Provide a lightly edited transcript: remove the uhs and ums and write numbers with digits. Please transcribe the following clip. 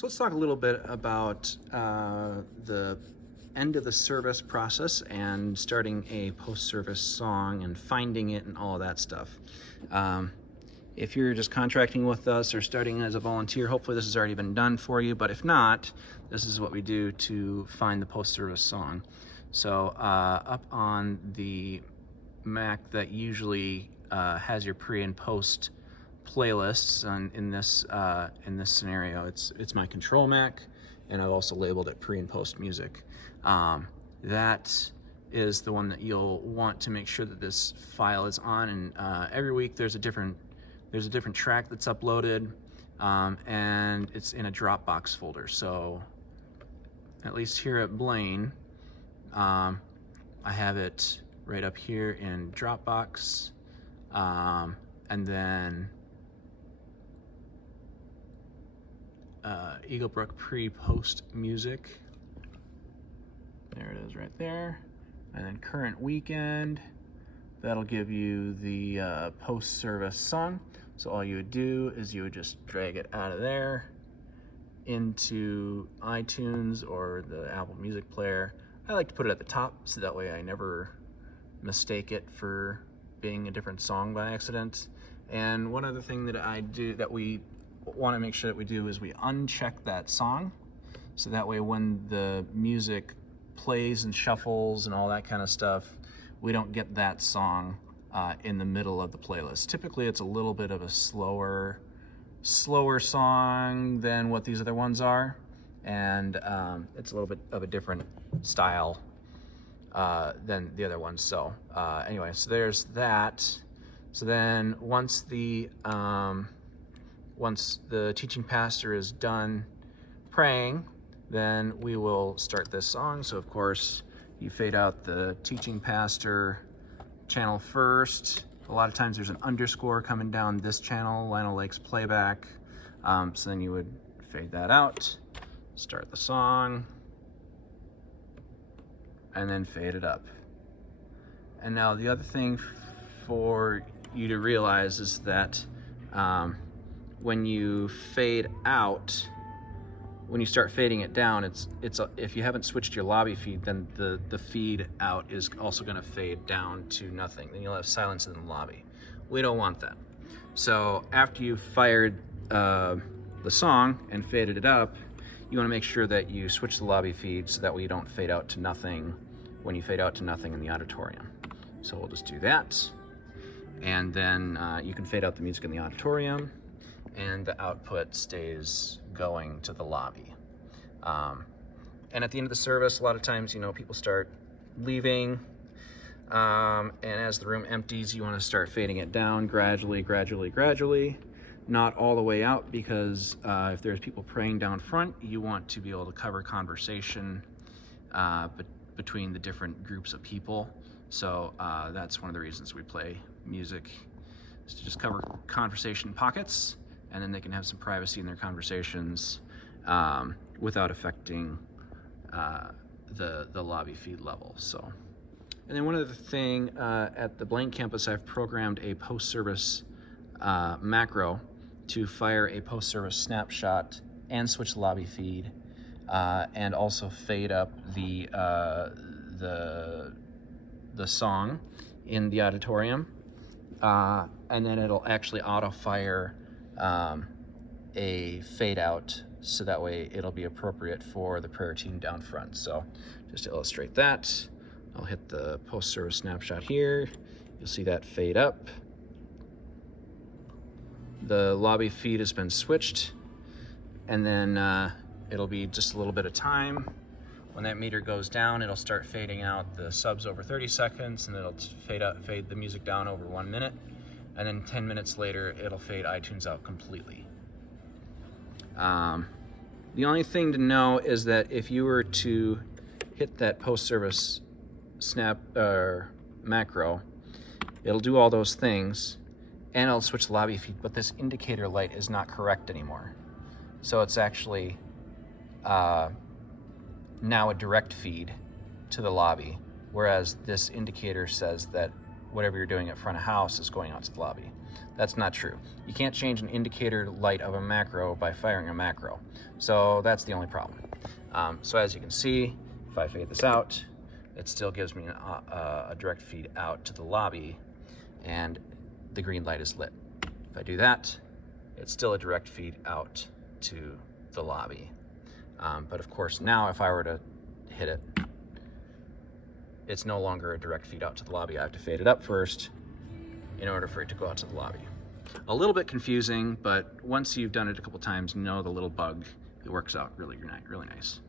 So let's talk a little bit about the end of the service process and starting a post-service song and finding it and all of that stuff. If you're just contracting with us or starting as a volunteer, hopefully this has already been done for you, but if not, this is what we do to find the post-service song. So up on the Mac that usually has your pre and post playlists, and in this scenario it's my control Mac, and I've also labeled it pre and post music. That is the one that you'll want to make sure that this file is on, and every week there's a different track that's uploaded, and it's in a Dropbox folder. So at least here at Blaine, I have it right up here in Dropbox, and then Eaglebrook pre-post music. There it is right there. And then current weekend, that'll give you the post-service song. So all you would do is you would just drag it out of there into iTunes or the Apple Music player. I like to put it at the top so that way I never mistake it for being a different song by accident. And one other thing that I do, that we want to make sure that we do, is we uncheck that song, so that way when the music plays and shuffles and all that kind of stuff, we don't get that song in the middle of the playlist. Typically it's a little bit of a slower song than what these other ones are, and it's a little bit of a different style than the other ones. So anyway, so there's that. So then once the teaching pastor is done praying, then we will start this song. So of course you fade out the teaching pastor channel first. A lot of times there's an underscore coming down this channel, Lionel Lakes Playback. So then you would fade that out, start the song, and then fade it up. And now the other thing for you to realize is that when you fade out, when you start fading it down, if you haven't switched your lobby feed, then the feed out is also going to fade down to nothing. Then you'll have silence in the lobby. We don't want that. So after you've fired the song and faded it up, you want to make sure that you switch the lobby feed so that way you don't fade out to nothing when you fade out to nothing in the auditorium. So we'll just do that, and then you can fade out the music in the auditorium, and the output stays going to the lobby. And at the end of the service, a lot of times, people start leaving, and as the room empties, you want to start fading it down gradually, not all the way out, because if there's people praying down front, you want to be able to cover conversation between the different groups of people. So that's one of the reasons we play music, is to just cover conversation pockets, and then they can have some privacy in their conversations without affecting the lobby feed level. So, and then one other thing, at the Blaine campus, I've programmed a post-service macro to fire a post-service snapshot and switch the lobby feed, and also fade up the song in the auditorium, and then it'll actually auto-fire a fade out, so that way it'll be appropriate for the prayer team down front. So just to illustrate that, I'll hit the post-service snapshot here. You'll see that fade up. The lobby feed has been switched, and then it'll be just a little bit of time. When that meter goes down, it'll start fading out the subs over 30 seconds, and it'll fade the music down over 1 minute. And then 10 minutes later, it'll fade iTunes out completely. The only thing to know is that if you were to hit that post-service macro, it'll do all those things, and it'll switch the lobby feed, but this indicator light is not correct anymore. So it's actually now a direct feed to the lobby, whereas this indicator says that whatever you're doing at front of house is going out to the lobby. That's not true. You can't change an indicator light of a macro by firing a macro. So that's the only problem. So as you can see, if I fade this out, it still gives me a direct feed out to the lobby, and the green light is lit. If I do that, it's still a direct feed out to the lobby. But of course, now if I were to hit it, it's no longer a direct feed out to the lobby. I have to fade it up first in order for it to go out to the lobby. A little bit confusing, but once you've done it a couple times, you know the little bug, it works out really nice.